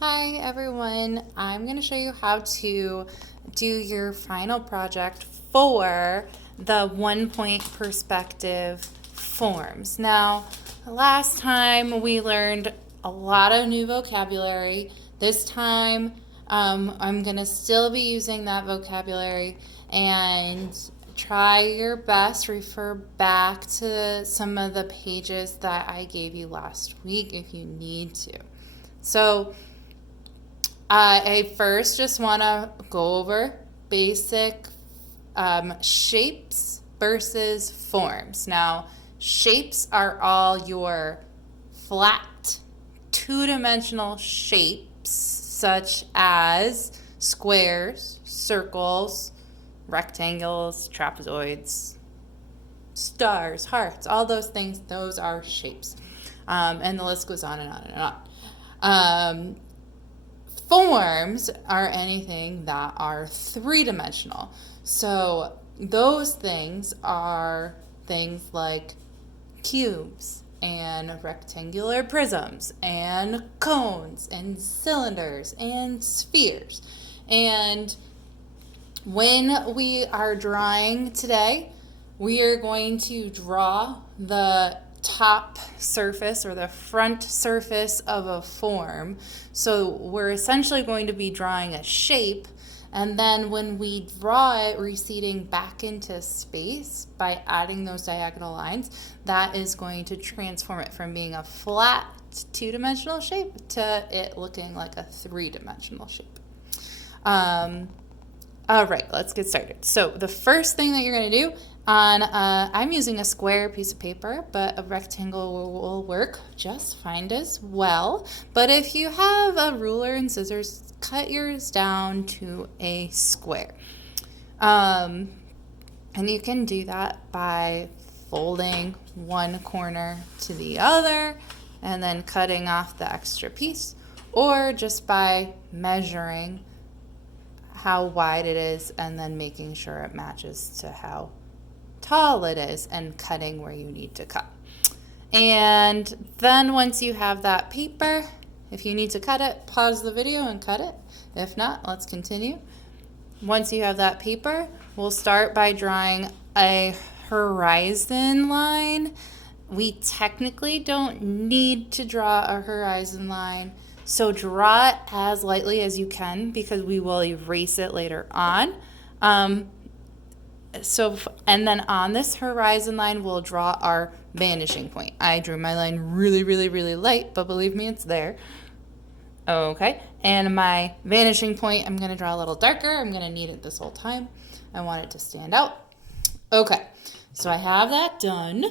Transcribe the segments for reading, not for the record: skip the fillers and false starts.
Hi everyone, I'm going to show you how to do your final project for the 1 point perspective forms. Now, last time we learned a lot of new vocabulary. This time I'm going to still be using that vocabulary, and try your best, refer back to some of the pages that I gave you last week if you need to. So, I first just want to go over basic shapes versus forms. Now, shapes are all your flat, two-dimensional shapes, such as squares, circles, rectangles, trapezoids, stars, hearts, all those things. Those are shapes. And the list goes on and on and on. Forms are anything that are three-dimensional. So those things are things like cubes and rectangular prisms and cones and cylinders and spheres. And when we are drawing today, we are going to draw the top surface or the front surface of a form. So we're essentially going to be drawing a shape, and then when we draw it receding back into space by adding those diagonal lines, that is going to transform it from being a flat two-dimensional shape to it looking like a three-dimensional shape. All right, let's get started. So the first thing that you're going to do I'm using a square piece of paper, but a rectangle will work just fine as well. But if you have a ruler and scissors, cut yours down to a square. And you can do that by folding one corner to the other and then cutting off the extra piece, or just by measuring how wide it is and then making sure it matches to how tall it is and cutting where you need to cut. And then once you have that paper, if you need to cut it, pause the video and cut it. If not, let's continue. Once you have that paper, we'll start by drawing a horizon line. We technically don't need to draw a horizon line, so draw it as lightly as you can because we will erase it later on. And then on this horizon line, we'll draw our vanishing point. I drew my line really, really, really light, but believe me, it's there. Okay, and my vanishing point, I'm going to draw a little darker. I'm going to need it this whole time. I want it to stand out. Okay, so I have that done.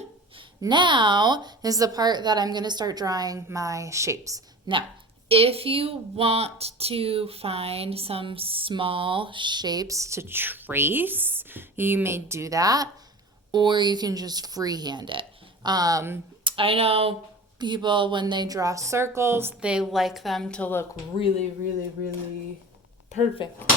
Now is the part that I'm going to start drawing my shapes. Now, if you want to find some small shapes to trace, you may do that, or you can just freehand it. I know people, when they draw circles, they like them to look really, really, really perfect.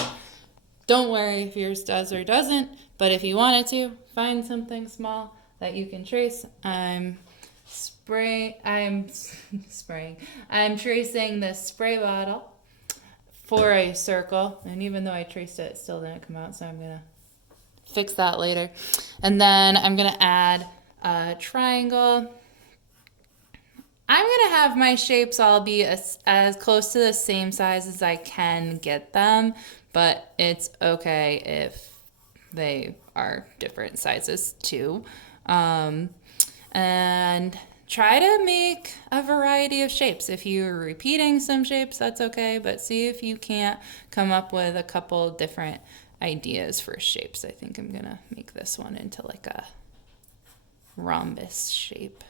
Don't worry if yours does or doesn't, but if you wanted to, find something small that you can trace. I'm spraying. I'm tracing this spray bottle for a circle, and even though I traced it, it still didn't come out, so I'm gonna fix that later. And then I'm gonna add a triangle. I'm gonna have my shapes all be as close to the same size as I can get them, but it's okay if they are different sizes too. And try to make a variety of shapes. If you're repeating some shapes, that's okay, but see if you can't come up with a couple different ideas for shapes. I think I'm gonna make this one into like a rhombus shape.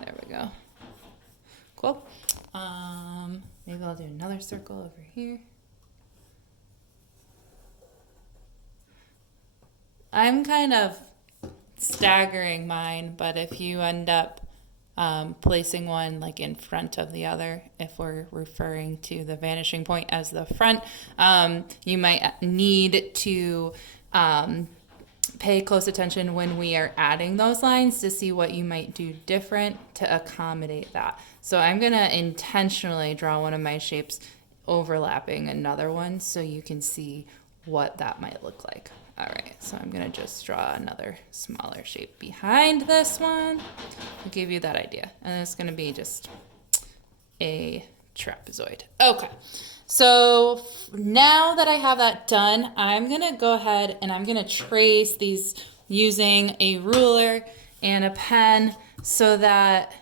There we go. Cool. Maybe I'll do another circle over here. I'm kind of staggering mine, but if you end up placing one like in front of the other, if we're referring to the vanishing point as the front, you might need to pay close attention when we are adding those lines to see what you might do different to accommodate that. So I'm gonna intentionally draw one of my shapes overlapping another one so you can see what that might look like. All right, so I'm gonna just draw another smaller shape behind this one. I'll give you that idea. And it's gonna be just a trapezoid. Okay, so now that I have that done, I'm gonna go ahead and I'm gonna trace these using a ruler and a pen so that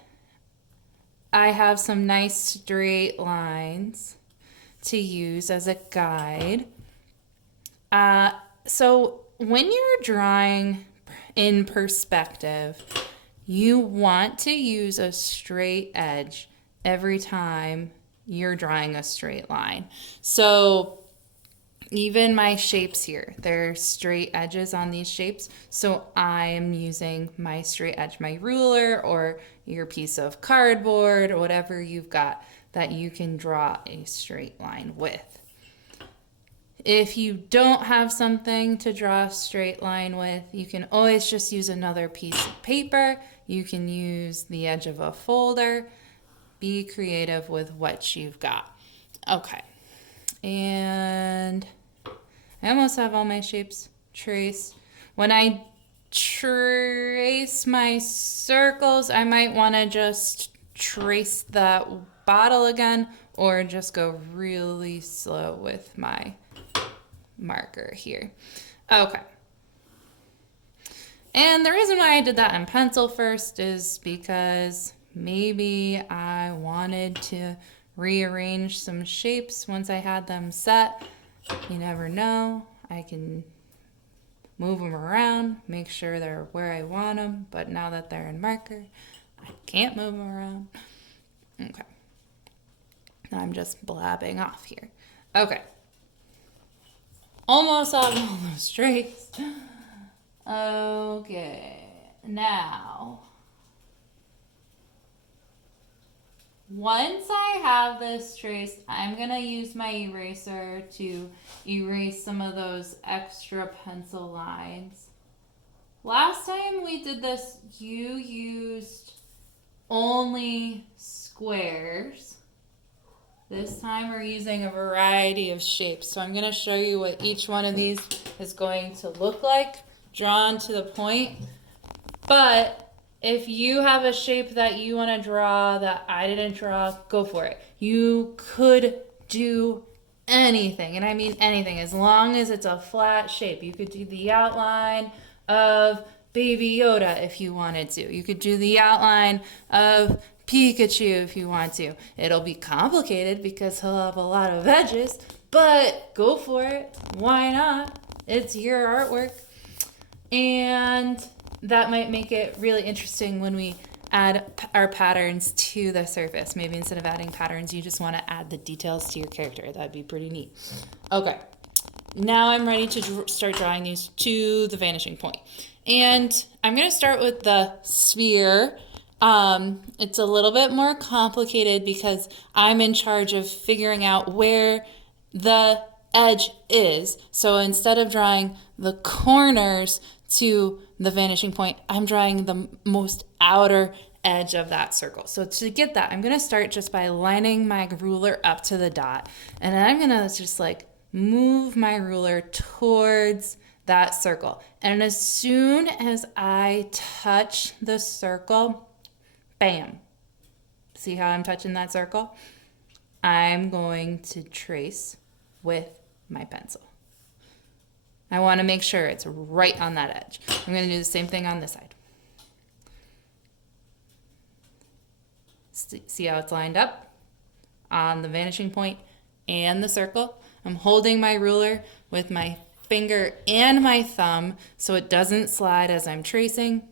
I have some nice straight lines to use as a guide. So when you're drawing in perspective, you want to use a straight edge every time you're drawing a straight line. So even my shapes here, there's straight edges on these shapes. So I'm using my straight edge, my ruler or your piece of cardboard or whatever you've got that you can draw a straight line with. If you don't have something to draw a straight line with, you can always just use another piece of paper. You can use the edge of a folder. Be creative with what you've got. Okay, and I almost have all my shapes traced. When I trace my circles, I might want to just trace that bottle again or just go really slow with my marker here. Okay. And the reason why I did that in pencil first is because maybe I wanted to rearrange some shapes once I had them set. You never know. I can move them around, make sure they're where I want them, but now that they're in marker, I can't move them around. Okay. I'm just blabbing off here. Okay. Almost on all those straights. Okay, now, once I have this traced, I'm gonna use my eraser to erase some of those extra pencil lines. Last time we did this, you used only squares. This time we're using a variety of shapes. So I'm going to show you what each one of these is going to look like, drawn to the point. But if you have a shape that you want to draw that I didn't draw, go for it. You could do anything, and I mean anything, as long as it's a flat shape. You could do the outline of Baby Yoda if you wanted to. You could do the outline of Pikachu if you want to. It'll be complicated because he'll have a lot of edges, but go for it. Why not? It's your artwork. And that might make it really interesting when we add our patterns to the surface. Maybe instead of adding patterns, you just want to add the details to your character. That'd be pretty neat. Okay, now I'm ready to start drawing these to the vanishing point. And I'm going to start with the sphere. It's a little bit more complicated because I'm in charge of figuring out where the edge is. So instead of drawing the corners to the vanishing point, I'm drawing the most outer edge of that circle. So to get that, I'm going to start just by lining my ruler up to the dot. And then I'm going to just like move my ruler towards that circle. And as soon as I touch the circle, bam. See how I'm touching that circle? I'm going to trace with my pencil. I want to make sure it's right on that edge. I'm going to do the same thing on this side. See how it's lined up on the vanishing point and the circle? I'm holding my ruler with my finger and my thumb so it doesn't slide as I'm tracing.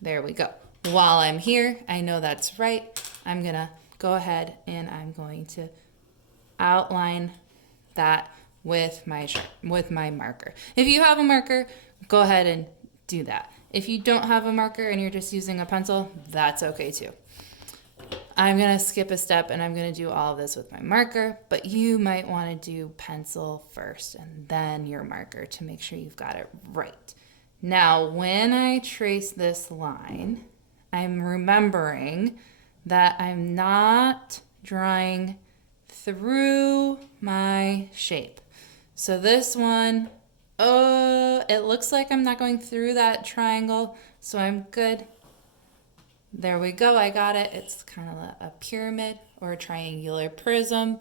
There we go. While I'm here, I know that's right. I'm going to go ahead and I'm going to outline that with my marker. If you have a marker, go ahead and do that. If you don't have a marker and you're just using a pencil, that's okay too. I'm going to skip a step and I'm going to do all of this with my marker, but you might want to do pencil first and then your marker to make sure you've got it right. Now, when I trace this line, I'm remembering that I'm not drawing through my shape. So this one, oh, it looks like I'm not going through that triangle, so I'm good. There we go, I got it. It's kind of a pyramid or a triangular prism.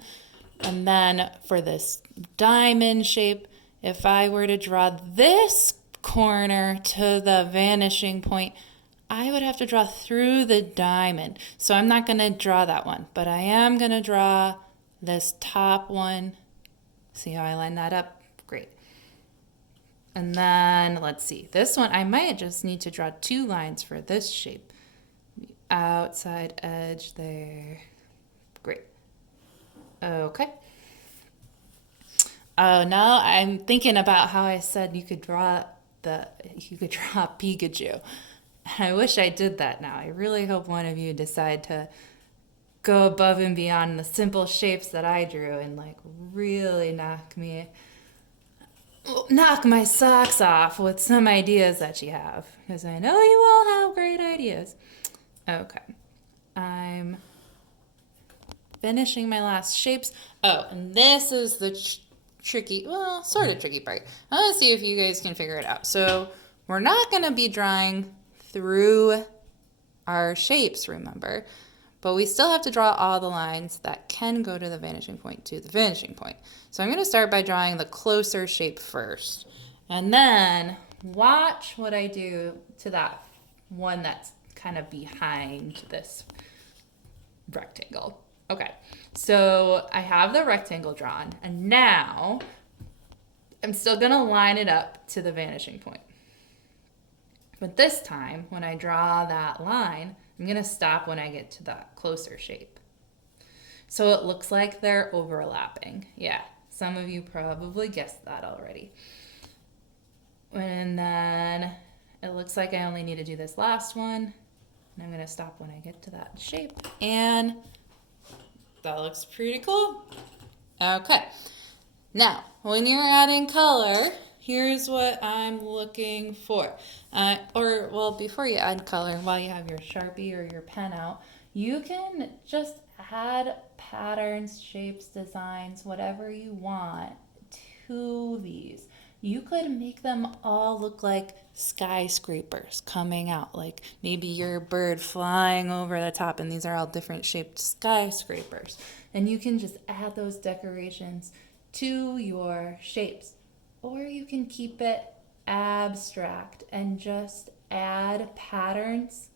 And then for this diamond shape, if I were to draw this corner to the vanishing point, I would have to draw through the diamond. So I'm not going to draw that one, but I am going to draw this top one. See how I line that up? Great. And then let's see, this one, I might just need to draw 2 lines for this shape. The outside edge there. Great. Okay. Oh, now I'm thinking about how I said you could draw Pikachu. I wish I did that now. I really hope one of you decide to go above and beyond the simple shapes that I drew and like really knock my socks off with some ideas that you have, because I know you all have great ideas. Okay, I'm finishing my last shapes. Oh, and this is the tricky, well, sort of tricky part. I want to see if you guys can figure it out. So we're not going to be drawing through our shapes, remember, but we still have to draw all the lines that can go to the vanishing point to the vanishing point. So I'm going to start by drawing the closer shape first, and then watch what I do to that one that's kind of behind this rectangle. Okay, so I have the rectangle drawn, and now I'm still going to line it up to the vanishing point. But this time, when I draw that line, I'm going to stop when I get to that closer shape. So it looks like they're overlapping. Yeah, some of you probably guessed that already. And then it looks like I only need to do this last one. And I'm going to stop when I get to that shape. And that looks pretty cool. Okay. Now, when you're adding color, here's what I'm looking for. Before you add color, while you have your Sharpie or your pen out, you can just add patterns, shapes, designs, whatever you want to these. You could make them all look like skyscrapers coming out, like maybe your bird flying over the top, and these are all different shaped skyscrapers. And you can just add those decorations to your shapes. Or you can keep it abstract and just add patterns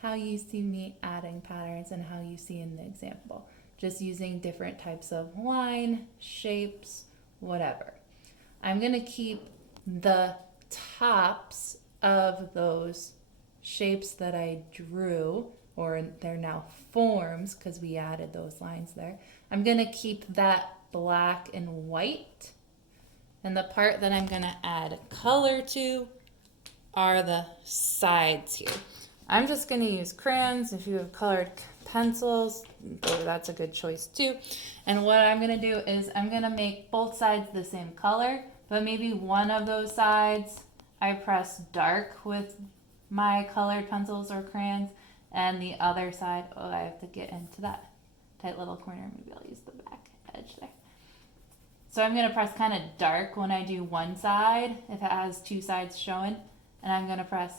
how you see me adding patterns and how you see in the example. Just using different types of line, shapes, whatever. I'm going to keep the tops of those shapes that I drew, or they're now forms because we added those lines there. I'm going to keep that black and white. And the part that I'm going to add color to are the sides here. I'm just going to use crayons. If you have colored pencils, that's a good choice too. And what I'm going to do is I'm going to make both sides the same color, but maybe one of those sides I press dark with my colored pencils or crayons, and the other side, I have to get into that tight little corner. Maybe I'll use the back edge there. So I'm going to press kind of dark when I do one side, if it has 2 sides showing, and I'm going to press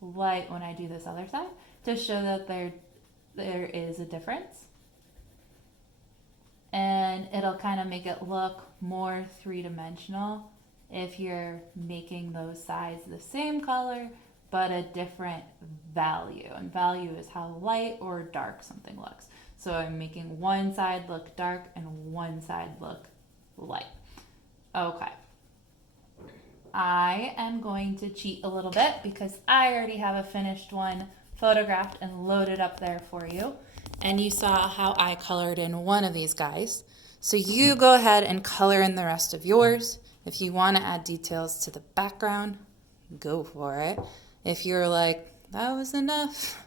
light when I do this other side to show that there is a difference. And it'll kind of make it look more 3-dimensional if you're making those sides the same color but a different value. And value is how light or dark something looks. So I'm making one side look dark and one side look light. Okay. I am going to cheat a little bit because I already have a finished one photographed and loaded up there for you. And you saw how I colored in one of these guys. So you go ahead and color in the rest of yours. If you want to add details to the background, go for it. If you're like, that was enough,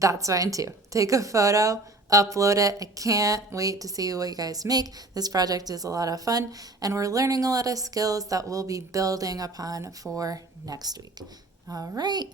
That's fine too. Take a photo, upload it. I can't wait to see what you guys make. This project is a lot of fun, and we're learning a lot of skills that we'll be building upon for next week. All right.